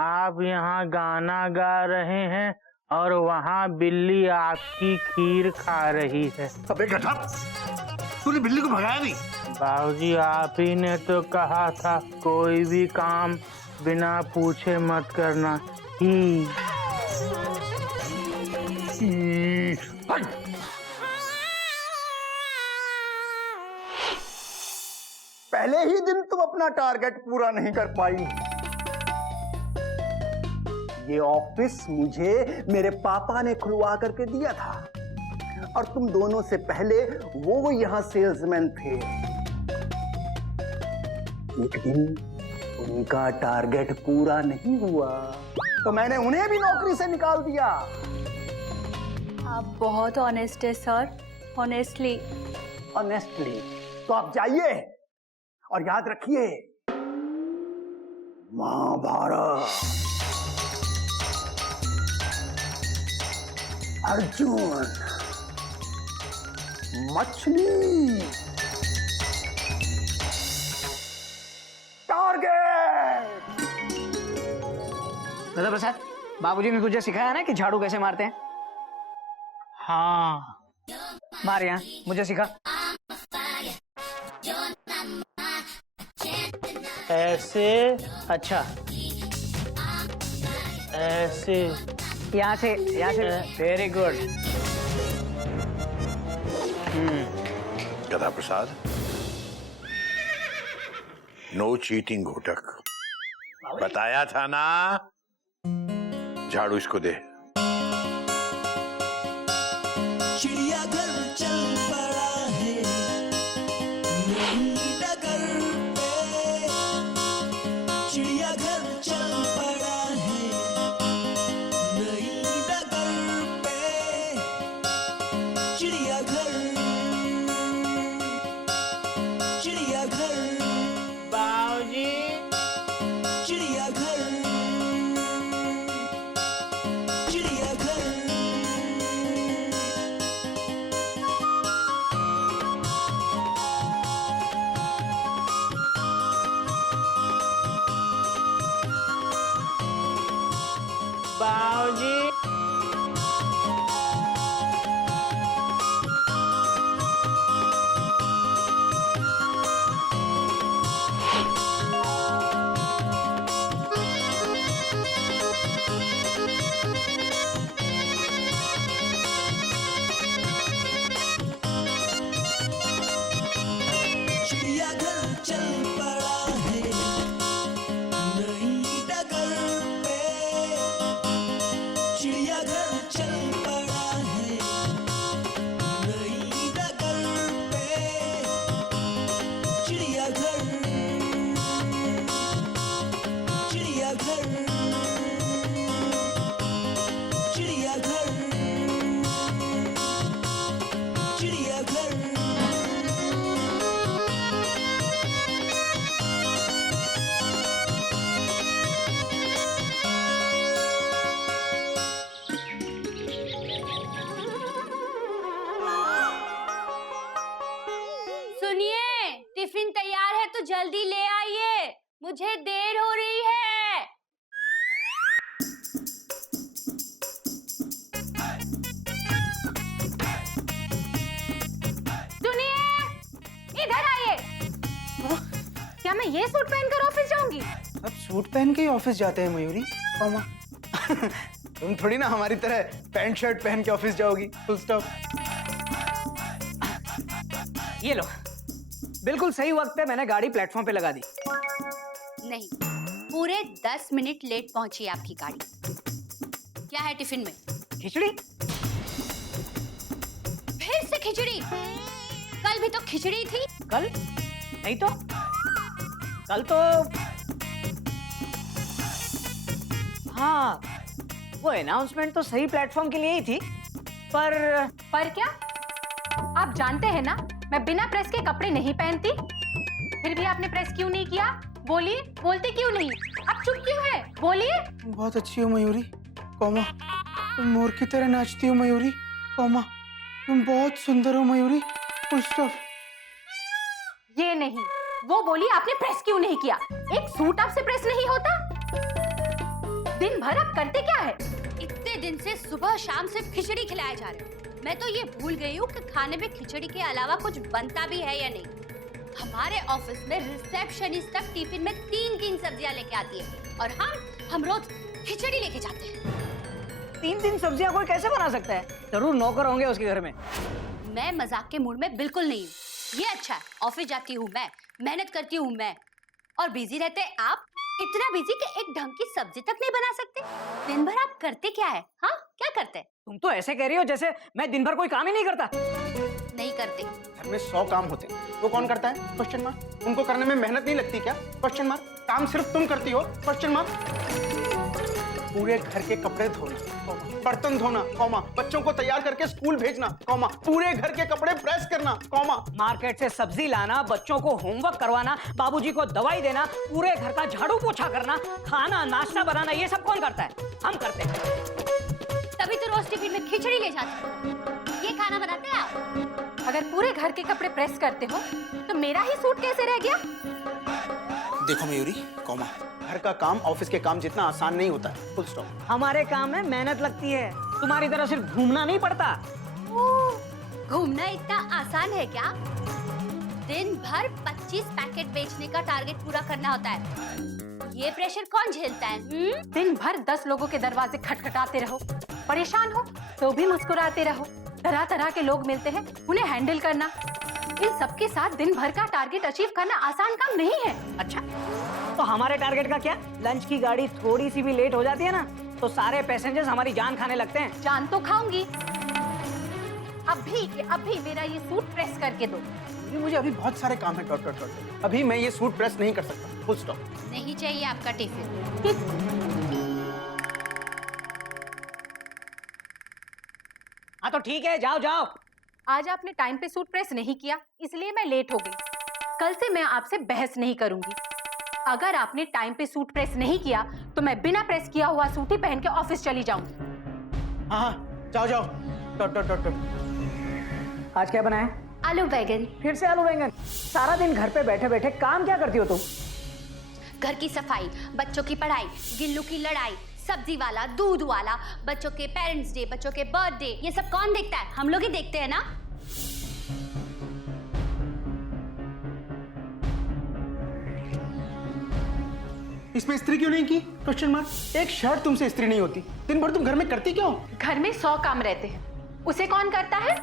आप यहाँ गाना गा रहे हैं और वहाँ बिल्ली आपकी खीर खा रही है। अबे गधा, तूने बिल्ली को भगाया नहीं? बाबूजी, आप ही ने तो कहा था कोई भी काम बिना पूछे मत करना। पहले ही दिन तुम अपना टारगेट पूरा नहीं कर पाई। ये ऑफिस मुझे मेरे पापा ने खुलवा करके दिया था और तुम दोनों से पहले वो यहां सेल्समैन थे। एक दिन उनका टारगेट पूरा नहीं हुआ तो मैंने उन्हें भी नौकरी से निकाल दिया। आप बहुत ऑनेस्ट है सर, ऑनेस्टली। ऑनेस्टली तो आप जाइए और याद रखिए, महाभारत, अर्जुन, मछली, टारगेट। दादा प्रसाद, बाबूजी ने तुझे सिखाया ना कि झाड़ू कैसे मारते हैं? हाँ। मार यहाँ, मुझे सिखा। ऐसे, अच्छा, ऐसे, यहाँ से वेरी गुड। गधा प्रसाद, नो चीटिंग घोटक। बताया था ना, झाड़ू इसको दे। चिड़ियाघर चल पड़ा है नई डगर पे, चिड़ियाघर चल पड़ा है नई डगर पे, चिड़ियाघर, चिड़ियाघर, बाबूजी, चिड़ियाघर, चिड़ियाघर। बाबूजी, चिड़ियाघर चल पड़ा है नई डगर पे, चिड़ियाघर चल पड़ा है नई डगर पे, चिड़ियाघर, चिड़ियाघर, चिड़ियाघर, चिड़ियाघर। सुनिए, टिफिन तैयार है तो जल्दी ले आइए, मुझे देर हो रही है। सुनिए, इधर आइए। क्या मैं ये सूट पहनकर ऑफिस जाऊंगी? अब सूट पहन के ही ऑफिस जाते हैं मयूरी। मामा तुम थोड़ी ना हमारी तरह पैंट शर्ट पहन के ऑफिस जाओगी। Full stop. ये लो, बिल्कुल सही वक्त पे मैंने गाड़ी प्लेटफॉर्म पे लगा दी। नहीं, पूरे 10 मिनट लेट पहुंची आपकी गाड़ी। क्या है टिफिन में? खिचड़ी। फिर से खिचड़ी? कल भी तो खिचड़ी थी। कल नहीं तो, कल तो हाँ, वो अनाउंसमेंट तो सही प्लेटफॉर्म के लिए ही थी, पर क्या? आप जानते हैं ना, मैं बिना प्रेस के कपड़े नहीं पहनती। फिर भी आपने प्रेस क्यों नहीं किया? बोलिए, बोलते क्यों नहीं? आप चुप क्यों है? बोलिए। बहुत अच्छी हो मयूरी, कौमा। तुम मोर की तरह नाचती हो मयूरी, कौमा। तुम बहुत सुंदर हो मयूरी। Full stop. ये नहीं, वो बोली आपने प्रेस क्यों नहीं किया? एक सूट आपसे प्रेस नहीं होता? दिन भर आप करते क्या है? इतने दिन से सुबह शाम सिर्फ खिचड़ी खिलाए जा रहे हैं। मैं तो ये भूल गई हूँ कि खाने में खिचड़ी के अलावा कुछ बनता भी है या नहीं। हमारे ऑफिस में रिसेप्शनिस्ट तक टिफिन में 3 सब्जियां लेके आती है और हम रोज खिचड़ी लेके जाते हैं। 3 सब्जियां कोई कैसे बना सकता है? जरूर नौकर होंगे उसके घर में। मैं मजाक के मूड में बिल्कुल नहीं हूँ। ये अच्छा है, ऑफिस जाती हूँ मैं, मेहनत करती हूँ मैं, और बिजी रहते आप। इतना बिजी कि एक ढंग की सब्जी तक नहीं बना सकते। दिन भर आप करते क्या है? हाँ, क्या करते? तुम तो ऐसे कह रही हो जैसे मैं दिन भर कोई काम ही नहीं करता। नहीं करते। घर में 100 काम होते हैं, वो कौन करता है? Question mark. उनको करने में मेहनत नहीं लगती क्या? Question mark. काम सिर्फ तुम करती हो? Question mark. पूरे घर के कपड़े धोना, बर्तन धोना, कॉमा, बच्चों को तैयार करके स्कूल भेजना, कॉमा, पूरे घर के कपड़े प्रेस करना, कॉमा, मार्केट से सब्जी लाना, बच्चों को होमवर्क करवाना, बाबूजी को दवाई देना, पूरे घर का झाड़ू पोछा करना, खाना नाश्ता बनाना, ये सब कौन करता है? हम करते हैं। तभी तो रोज टिफिन में खिचड़ी ले जाते हो। ये खाना बनाते हैं आप? अगर पूरे घर के कपड़े प्रेस करते हो तो मेरा ही सूट कैसे रह गया? देखो मयूरी, कॉमा, घर का काम ऑफिस के काम जितना आसान नहीं होता है। Full stop. हमारे काम में मेहनत लगती है, तुम्हारी तरह सिर्फ घूमना नहीं पड़ता। घूमना इतना आसान है क्या? दिन भर 25 पैकेट बेचने का टारगेट पूरा करना होता है। ये प्रेशर कौन झेलता है? दिन भर 10 लोगों के दरवाजे खटखटाते रहो, परेशान हो तो भी मुस्कुराते रहो। तरह तरह के लोग मिलते हैं, उन्हें हैंडल करना, इन सबके साथ दिन भर का टारगेट अचीव करना आसान काम नहीं है। अच्छा, तो हमारे टारगेट का क्या? लंच की गाड़ी थोड़ी सी भी लेट हो जाती है ना, तो सारे पैसेंजर्स हमारी जान खाने लगते हैं। जान तो खाऊंगी। अभी मेरा ये सूट प्रेस करके दो। मुझे अभी बहुत सारे काम है। Dot dot dot. अभी मैं ये सूट प्रेस नहीं कर सकता। Full stop. नहीं चाहिए आपका टिफिन। हाँ तो ठीक है, जाओ जाओ। आज आपने टाइम पे सूट प्रेस नहीं किया, इसलिए मैं लेट हो गई। कल से मैं आपसे बहस नहीं करूंगी। अगर आपने टाइम पे सूट प्रेस नहीं किया तो मैं बिना प्रेस किया हुआ सूट ही पहन के ऑफिस चली जाऊंगी। हाँ, जाओ जाओ। Dot dot dot dot. आज क्या बनाया? आलू बैगन। फिर से आलू बैंगन? सारा दिन घर पे बैठे बैठे काम क्या करती हो तुम? घर की सफाई, बच्चों की पढ़ाई, गिल्लू की लड़ाई, सब्जी वाला, दूध वाला, बच्चों के पेरेंट्स डे, बच्चों के बर्थडे, ये सब कौन देखता है? हम लोग ही देखते हैं ना। इसमें इस्त्री क्यों नहीं की? Question mark. एक शर्ट तुमसे इस्त्री नहीं होती। दिन भर तुम घर में करती क्यों? घर में 100 काम रहते हैं, उसे कौन करता है?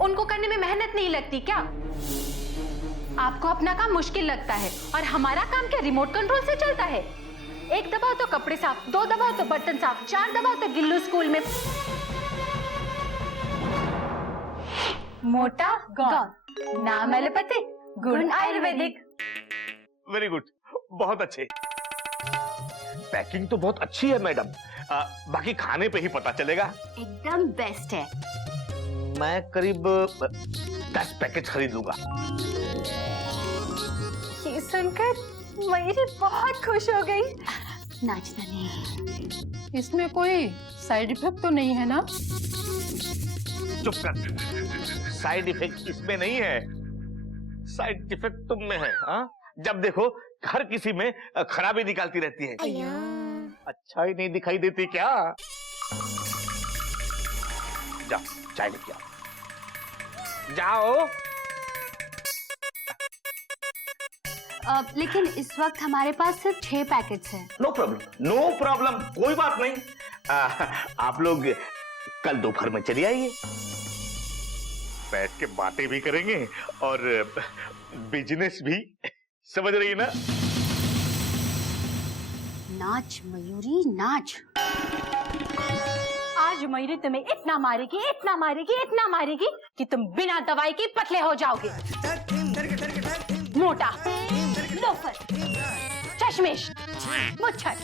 उनको करने में मेहनत नहीं लगती क्या? आपको अपना काम मुश्किल लगता है और हमारा काम क्या रिमोट कंट्रोल से चलता है? एक दबाव तो कपड़े साफ, 2 दबाव तो बर्तन साफ, 4 दबाव तो गिल्लू स्कूल में। मोटा गौर, नाम एलोपैथिक, गुण आयुर्वेदिक। वेरी गुड, बहुत अच्छे। पैकिंग तो बहुत अच्छी है मैडम। बाकी खाने पे ही पता चलेगा। एकदम बेस्ट है। मैं करीब 10 पैकेट खरीद लूंगा। ये सुनकर मयूरी बहुत खुश हो गई। नाचना नहीं। इसमें कोई साइड इफेक्ट तो नहीं है ना? चुप कर। साइड इफेक्ट इसमें नहीं है, साइड इफेक्ट तुम में है। हाँ, जब देखो हर किसी में खराबी निकालती रहती है। अच्छा ही नहीं दिखाई देती क्या? जाओ चाय लेके आओ। जाओ। लेकिन इस वक्त हमारे पास सिर्फ 6 पैकेट्स हैं। नो प्रॉब्लम, नो प्रॉब्लम, कोई बात नहीं। आप लोग कल दोपहर में चली आइए, बैठ के बातें भी करेंगे और बिजनेस भी। समझ रही है ना? नाच मयूरी नाच। आज मयूरी तुम्हें इतना मारेगी, इतना मारेगी, इतना मारेगी कि तुम बिना दवाई के पतले हो जाओगे। मोटा, लोफर, चश्मेश, मुच्छर,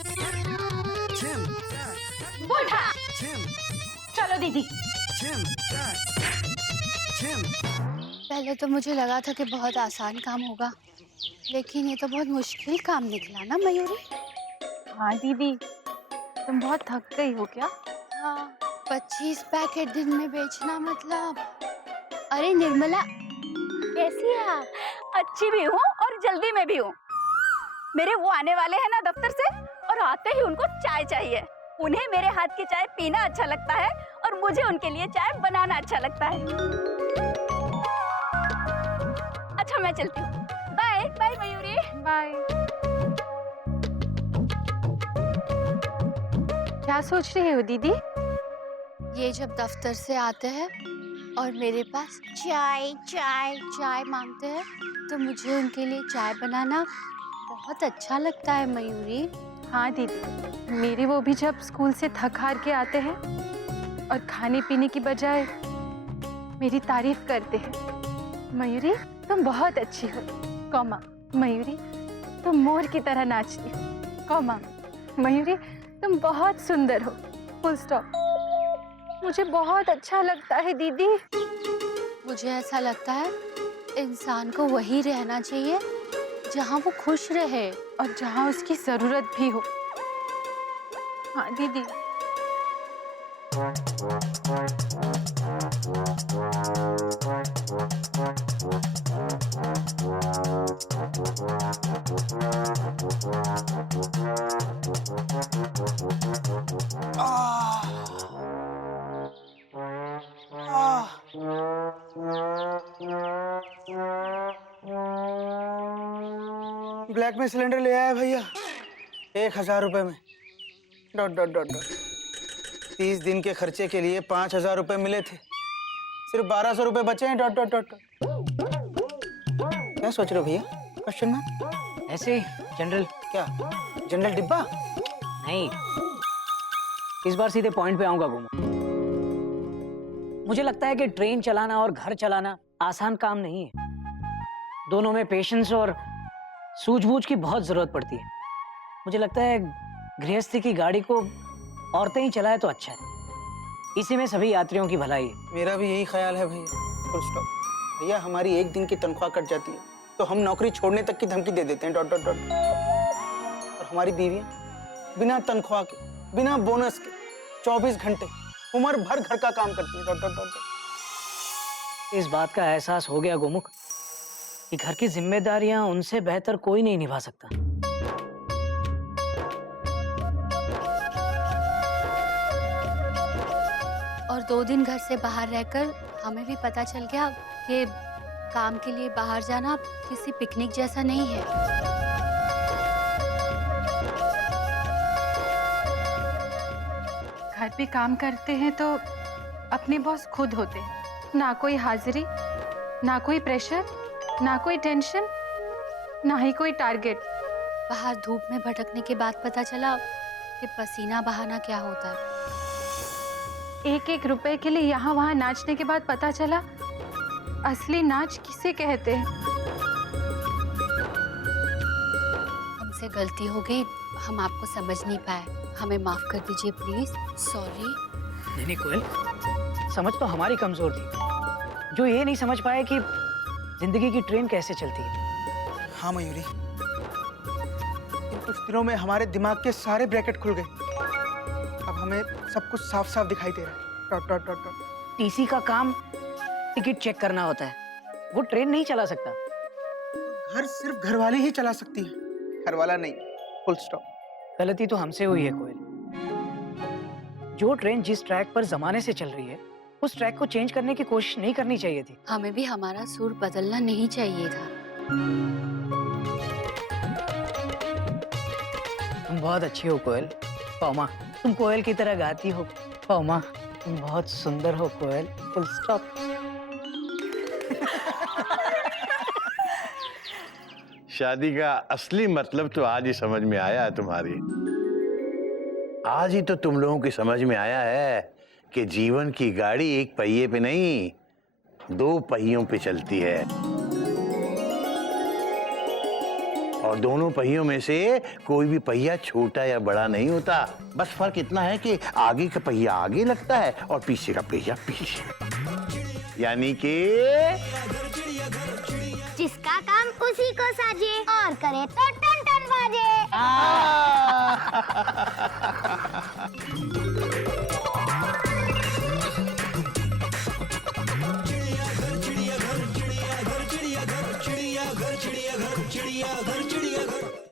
बूढ़ा। चलो दीदी। पहले तो मुझे लगा था कि बहुत आसान काम होगा, लेकिन ये तो बहुत मुश्किल काम निकला ना मयूरी। हाँ दीदी, तुम बहुत थक गई हो क्या? हाँ, 25 पैकेट दिन में बेचना मतलब। अरे निर्मला, कैसी है आप? अच्छी भी हूँ और जल्दी में भी हूँ। मेरे वो आने वाले हैं ना दफ्तर से, और आते ही उनको चाय चाहिए। उन्हें मेरे हाथ की चाय पीना अच्छा लगता है और मुझे उनके लिए चाय बनाना अच्छा लगता है। अच्छा मैं चलती हूँ। Bye bye Mayuri. बाय। क्या सोच रही हो दीदी? ये जब दफ्तर से आते हैं और मेरे पास चाय चाय चाय मांगते हैं तो मुझे उनके लिए चाय बनाना बहुत अच्छा लगता है मयूरी। हाँ दीदी, मेरे वो भी जब स्कूल से थक हार के आते हैं और खाने पीने की बजाय मेरी तारीफ करते हैं। मयूरी तुम बहुत अच्छी हो, कौमा मयूरी तुम मोर की तरह नाचती हो, कौमा मयूरी तुम बहुत सुंदर हो, फुल स्टॉप। मुझे बहुत अच्छा लगता है दीदी। मुझे ऐसा लगता है इंसान को वही रहना चाहिए जहाँ वो खुश रहे और जहाँ उसकी जरूरत भी हो। हाँ दीदी। ब्लैक में सिलेंडर ले आया भैया 1000 रुपए में। डॉट डॉट डॉट डॉट 30 दिन के खर्चे के लिए 5000 रुपए मिले थे, सिर्फ 1200 रुपए बचे हैं। Dot dot dot dot. क्या सोच रहे हो भैया? Question mark. ऐसे जनरल। क्या जनरल डिब्बा? नहीं, इस बार सीधे पॉइंट पे आऊंगा घूमो। मुझे लगता है कि ट्रेन चलाना और घर चलाना आसान काम नहीं है। दोनों में पेशेंस और सूझबूझ की बहुत जरूरत पड़ती है। मुझे लगता है गृहस्थी की गाड़ी को औरतें ही चलाए तो अच्छा है। इसी में सभी यात्रियों की भलाई है। मेरा भी यही ख्याल है भैया। Full stop. भैया हमारी एक दिन की तनख्वाह कट जाती है तो हम नौकरी छोड़ने तक की धमकी दे देते हैं। Dot dot dot. और हमारी बीवियां बिना तनख्वाह के, बिना बोनस के 24 घंटे उम्र भर घर का काम करती हैं। Dot dot dot. इस बात का एहसास हो गया गोमुख कि घर की जिम्मेदारियां उनसे बेहतर कोई नहीं निभा सकता। और 2 दिन घर से बाहर रहकर हमें भी पता चल गया कि काम के लिए बाहर जाना किसी पिकनिक जैसा नहीं है। घर पे काम करते हैं तो अपने बॉस खुद होते हैं। ना कोई हाजिरी, ना कोई प्रेशर, ना कोई टेंशन, ना ही कोई टारगेट। बाहर धूप में भटकने के बाद पता चला कि पसीना बहाना क्या होता है। एक एक रुपए के लिए यहाँ वहाँ नाचने के बाद पता चला असली नाच किसे कहते हैं। हमसे गलती हो गई, हम आपको समझ नहीं पाए, हमें माफ कर दीजिए प्लीज। सॉरी। नहीं कोयल, समझ तो हमारी कमजोर थी, जो ये नहीं समझ पाए कि जिंदगी की ट्रेन कैसे चलती है। हाँ मयूरी, इन कुछ दिनों में हमारे दिमाग के सारे ब्रैकेट खुल गए। अब हमें सब कुछ साफ साफ दिखाई दे रहा है। Dot dot dot dot. TC का काम टिकट चेक करना होता है, वो ट्रेन नहीं चला सकता। घर सिर्फ घर वाले ही चला सकती है, घर वाला नहीं। Full stop. गलती तो हमसे हुई है कोयल। जो ट्रेन जिस ट्रैक पर जमाने से चल रही है उस ट्रैक को चेंज करने की कोशिश नहीं करनी चाहिए थी। हमें भी हमारा सुर बदलना नहीं चाहिए था। तुम बहुत अच्छी हो कोयल। पौमा, तुम कोयल की तरह गाती हो। पौमा, तुम बहुत सुंदर हो कोयल। Full stop. शादी का असली मतलब तो आज ही समझ में आया है तुम्हारी। आज ही तो तुम लोगों की समझ में आया है कि जीवन की गाड़ी एक पहिए पे नहीं 2 पहियों पे चलती है, और दोनों पहियों में से कोई भी पहिया छोटा या बड़ा नहीं होता। बस फर्क इतना है कि आगे का पहिया आगे लगता है और पीछे का पहिया पीछे। यानी कि जिसका काम उसी को साजे और करे तो टन टन बाजे।